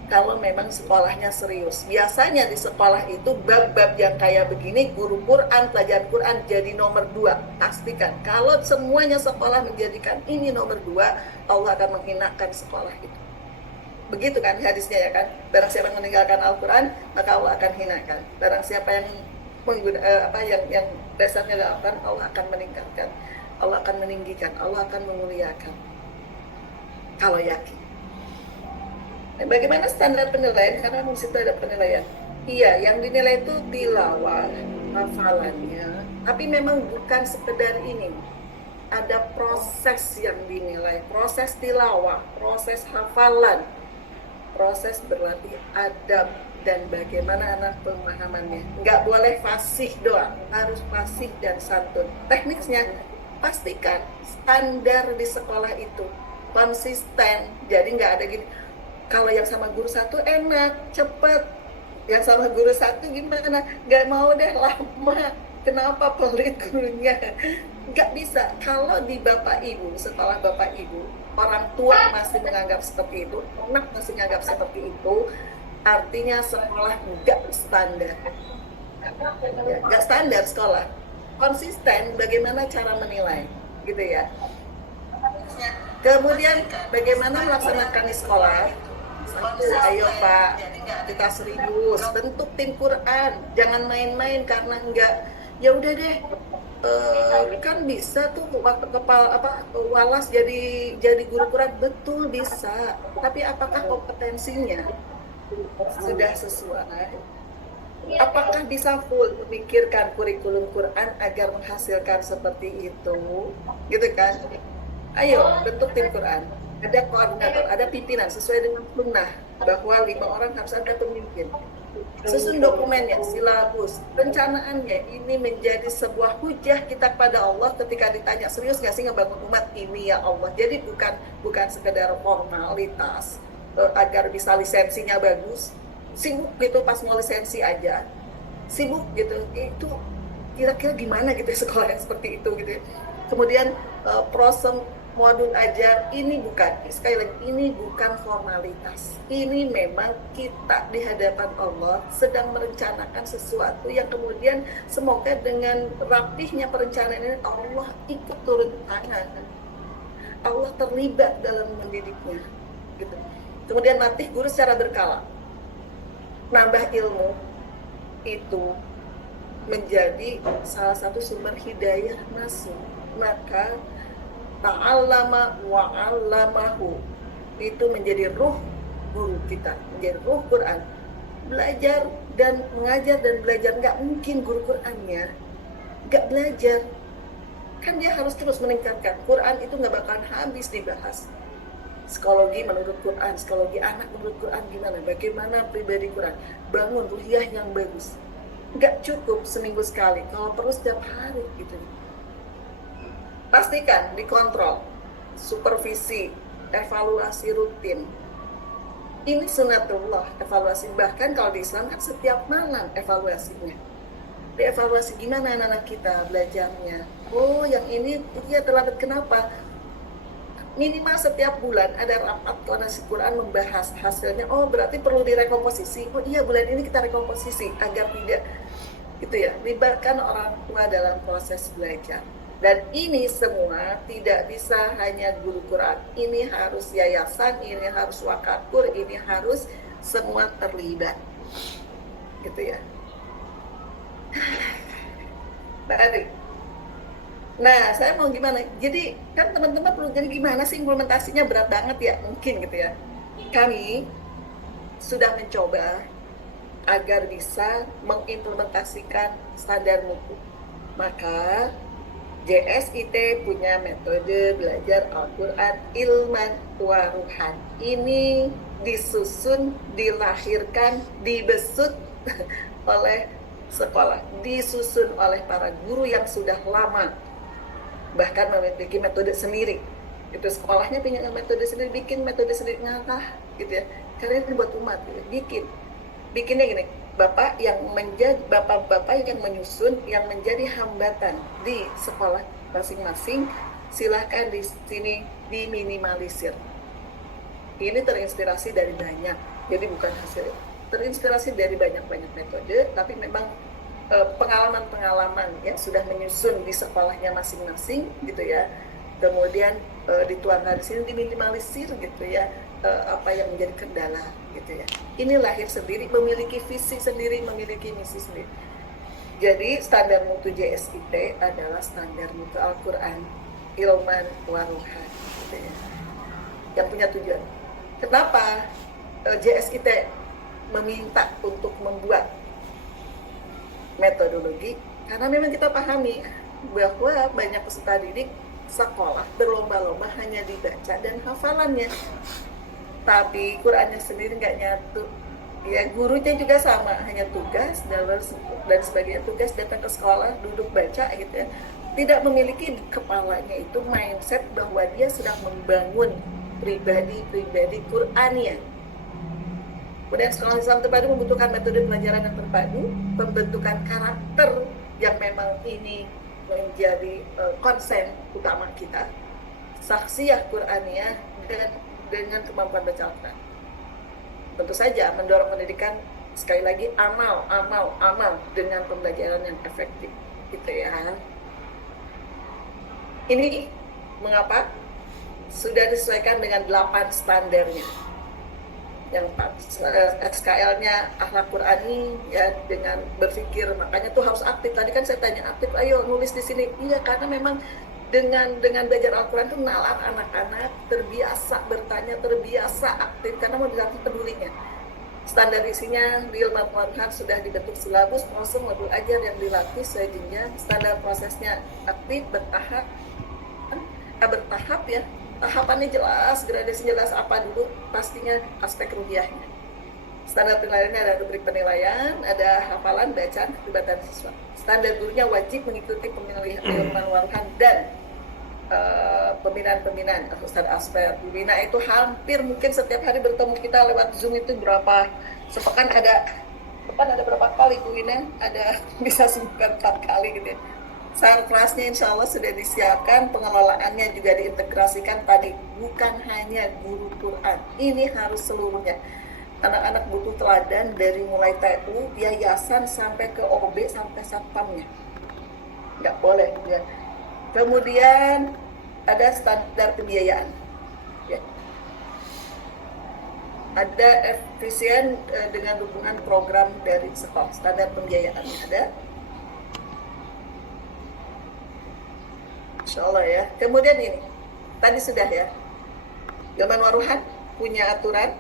Kalau memang sekolahnya serius. Biasanya di sekolah itu bab-bab yang kayak begini, guru Quran, pelajaran Quran jadi nomor 2. Pastikan. Kalau semuanya sekolah menjadikan ini nomor 2, Allah akan menghinakan sekolah itu. Begitu kan hadisnya ya kan? Barang siapa yang meninggalkan Al-Quran, maka Allah akan hinakan. Barang siapa yang yang dasarnya Al-Quran, Allah akan meningkatkan. Allah akan meninggikan, Allah akan memuliakan. Kalau yakin. Bagaimana standar penilaian? Karena di situ ada penilaian. Iya, yang dinilai itu tilawah, hafalannya. Tapi memang bukan sekedar ini. Ada proses yang dinilai, proses tilawah, proses hafalan, proses berlatih adab, dan bagaimana anak pemahamannya. Nggak boleh fasih doang, harus fasih dan santun. Tekniknya, pastikan standar di sekolah itu konsisten. Jadi nggak ada gini, kalau yang sama guru satu enak, cepet. Yang sama guru satu gimana? Gak mau deh, lama. Kenapa pelit gurunya? Gak bisa. Kalau di Bapak Ibu, setelah Bapak Ibu, orang tua masih menganggap seperti itu, anak masih menganggap seperti itu, artinya sekolah gak standar. Ya, gak standar sekolah. Konsisten bagaimana cara menilai, gitu ya. Kemudian bagaimana melaksanakan di sekolah? Satu, ayo Pak, kita serius, bentuk tim Quran, jangan main-main karena enggak, ya udah deh, kan bisa tuh waktu walas jadi guru Quran, betul bisa, tapi apakah kompetensinya sudah sesuai? Apakah bisa full memikirkan kurikulum Quran agar menghasilkan seperti itu, gitu kan? Ayo bentuk tim Quran. Ada koordinator, ada pimpinan sesuai dengan sunnah bahwa 5 orang harus ada pemimpin. Susun dokumennya, silabus, rencanaannya. Ini menjadi sebuah hujah kita kepada Allah ketika ditanya, serius nggak sih ngebangun umat ini ya Allah. Jadi bukan sekedar formalitas agar bisa lisensinya bagus. Sibuk gitu pas mau lisensi aja, sibuk gitu. Itu kira-kira gimana gitu ya sekolah yang seperti itu gitu ya. Kemudian proses modul ajar ini bukan, sekali lagi, ini bukan formalitas. Ini memang kita di hadapan Allah sedang merencanakan sesuatu yang kemudian semoga dengan rapihnya perencanaan ini Allah ikut turun tangan, Allah terlibat dalam mendidiknya gitu. Kemudian latih guru secara berkala, nambah ilmu itu menjadi salah satu sumber hidayah masuk. Maka ta'allama wa 'allamahu itu menjadi ruh guru kita, menjadi ruh Quran. Belajar dan mengajar dan belajar, nggak mungkin guru Qurannya nggak belajar. Kan dia harus terus meningkatkan. Quran itu nggak bakalan habis dibahas. Psikologi menurut Quran, psikologi anak menurut Quran gimana, bagaimana pribadi Quran, bangun ruhiyah yang bagus. Nggak cukup seminggu sekali, kalau perlu setiap hari gitu. Pastikan dikontrol, supervisi, evaluasi rutin. Ini sunatullah, evaluasi. Bahkan kalau di Islam kan setiap malam evaluasinya. Dievaluasi gimana anak-anak kita belajarnya. Oh, yang ini dia terlambat kenapa? Minimal setiap bulan ada rapat koordinasi Quran membahas hasilnya. Oh, berarti perlu direkomposisi. Oh iya, bulan ini kita rekomposisi agar tidak gitu ya, libatkan orang tua dalam proses belajar. Dan ini semua tidak bisa hanya guru Quran. Ini harus yayasan, ini harus wakakur, ini harus semua terlibat. Gitu ya. Baik. Nah, saya mau gimana? Jadi kan teman-teman perlu, jadi gimana sih implementasinya, berat banget ya mungkin gitu ya. Kami sudah mencoba agar bisa mengimplementasikan standar mutu. Maka JSIT punya metode belajar Al-Quran ilman wa ruhan. Ini disusun, dilahirkan, dibesut oleh sekolah, disusun oleh para guru yang sudah lama, bahkan memiliki metode sendiri. Itu sekolahnya punya metode sendiri, bikin metode sendiri, ngalah gitu ya. Karena ini buat umat, gitu. Bikinnya gini, bapak yang menyusun, yang menjadi hambatan di sekolah masing-masing, silahkan di sini diminimalisir. Ini terinspirasi dari banyak, jadi bukan hasil, terinspirasi dari banyak-banyak metode, tapi memang pengalaman-pengalaman yang sudah menyusun di sekolahnya masing-masing gitu ya, kemudian dituangkan di sini, diminimalisir gitu ya, apa yang menjadi kendala gitu ya. Ini lahir sendiri, memiliki visi sendiri, memiliki misi sendiri. Jadi standar mutu JSIT adalah standar mutu Al-Quran ilman wa ruhan gitu ya, yang punya tujuan. Kenapa JSIT meminta untuk membuat metodologi? Karena memang kita pahami bahwa banyak peserta didik sekolah berlomba-lomba hanya dibaca dan hafalannya, tapi Qurannya sendiri nggak nyatu. Ya, gurunya juga sama, hanya tugas dan sebagainya, tugas datang ke sekolah, duduk baca gitu ya. Tidak memiliki di kepalanya itu mindset bahwa dia sedang membangun pribadi Qur'ania. Kemudian sekolah Islam terpadu membutuhkan metode pelajaran yang terpadu, pembentukan karakter yang memang ini menjadi konsen utama kita, saksiyah Qur'aniyah dengan kemampuan baca Al-Quran. Tentu saja mendorong pendidikan, sekali lagi amal dengan pembelajaran yang efektif gitu ya. Ini mengapa sudah disesuaikan dengan 8 standarnya. Yang SKL-nya akhlak Qur'ani ya, dengan berpikir, makanya tuh harus aktif. Tadi kan saya tanya aktif, ayo nulis di sini. Iya, karena memang dengan belajar Al-Quran tuh nalar anak-anak terbiasa bertanya, terbiasa aktif karena mau dilatih pedulinya. Standar isinya real matematika sudah dibentuk silabus, proses modul ajar yang dilatih sesuai jenjang. Standar prosesnya aktif, bertahap ya. Tahapannya jelas, gradasi jelas, apa dulu, pastinya aspek ruhiyahnya. Standar penilaiannya ada rubrik penilaian, ada hafalan, bacaan, keterlibatan siswa. Standar gurunya wajib mengikuti pemilihan ilmuwan waruhan dan pembinaan Ustaz Asper. Bina itu hampir mungkin setiap hari bertemu kita lewat Zoom itu berapa, sepekan ada berapa kali Bu Wina, ada bisa sebulan 4 kali gitu ya. Sarprasnya insya Allah sudah disiapkan, pengelolaannya juga diintegrasikan tadi. Bukan hanya guru Quran, ini harus seluruhnya. Anak-anak butuh teladan dari mulai TU, yayasan sampai ke OB, sampai satpamnya. Nggak boleh ya. Kemudian ada standar pembiayaan ya. Ada efisien dengan dukungan program dari sekolah. Standar pembiayaannya ada, insya Allah ya. Kemudian ini tadi sudah ya, ilman waruhan punya aturan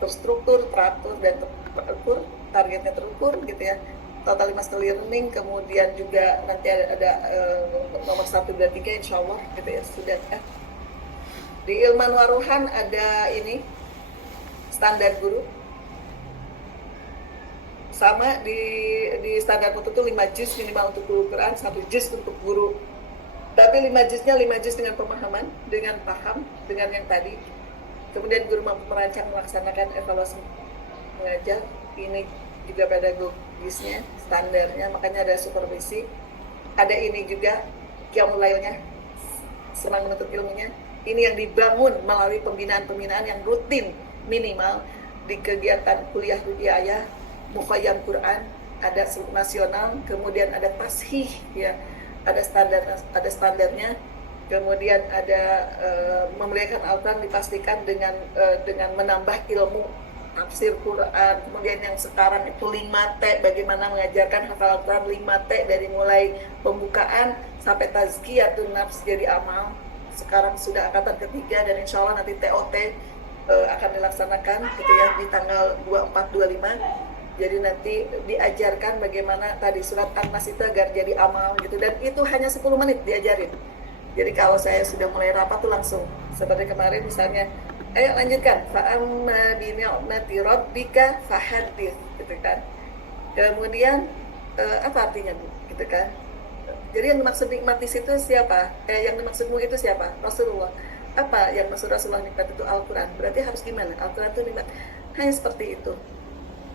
terstruktur, teratur, dan terukur, targetnya terukur gitu ya. Total master learning, kemudian juga nanti ada nomor 1, 2, 3 insya Allah gitu ya, sudah ya. Di Ilman Waruhan ada ini standar guru, sama di standar mutu itu 5 juz minimal untuk guru Quran, 1 juz untuk guru, tapi 5 juznya 5 juz dengan pemahaman, dengan paham, dengan yang tadi. Kemudian guru mampu merancang, melaksanakan evaluasi mengajar, ini juga pedagogisnya, standarnya, makanya ada supervisi. Ada ini juga qiyamul lailnya, senang menuntut ilmunya. Ini yang dibangun melalui pembinaan-pembinaan yang rutin minimal di kegiatan kuliah rupiah, mukhayyam Quran, ada nasional, kemudian ada tashih ya, ada standarnya, kemudian ada memuliakan Al-Quran dipastikan dengan menambah ilmu tafsir Quran. Kemudian yang sekarang itu 5T, bagaimana mengajarkan hafal Al-Quran 5T dari mulai pembukaan sampai tazkiyatun nafs jadi amal. Sekarang sudah angkatan ketiga dan insya Allah nanti TOT akan dilaksanakan gitu ya di tanggal 24-25. Jadi nanti diajarkan bagaimana tadi surat An-Nas itu agar jadi amal gitu, dan itu hanya 10 menit diajarin. Jadi kalau saya sudah mulai rapat tuh langsung seperti kemarin misalnya, ayo lanjutkan fa'amma bi ni'mati rabbika fahadits gitu kan. Kemudian apa artinya Bu gitu kan. Jadi yang dimaksud nikmat di situ siapa? Yang dimaksudmu itu siapa? Rasulullah. Apa yang maksud Rasulullah nikmat itu? Al-Quran. Berarti harus gimana? Al-Quran itu nikmat. Hanya seperti itu.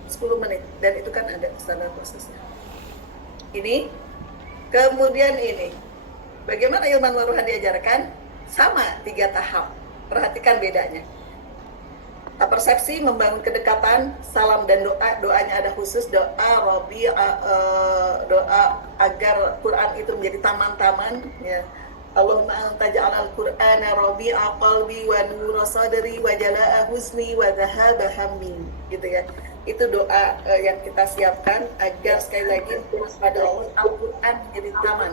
10 menit. Dan itu kan ada standar prosesnya. Ini. Kemudian ini. Bagaimana Ilman Waruhan diajarkan? Sama 3 tahap. Perhatikan bedanya. Persepsi, membangun kedekatan, salam dan doa. Doanya ada khusus, doa Robi, doa agar Quran itu menjadi taman-taman ya. Allahumma anta ja'alal Qur'ana rabi'a qalbi wa nura sadri wa jala'a huzni wa dhahaba hammi gitu ya. Itu doa yang kita siapkan agar sekali lagi pada Allah Al-Quran jadi taman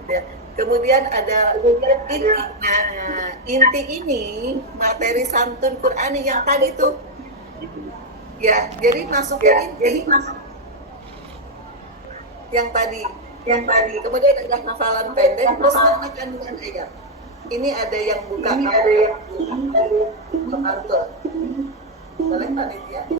gitu ya. Kemudian ada inti. Nah, inti ini materi santun Qur'ani yang tadi tuh. Ya, jadi masuk ke inti. Yang tadi. Kemudian ada hafalan pendek terus makna kandungan ayat. Ini ada yang buka, ada yang buka. Boleh Pak ya?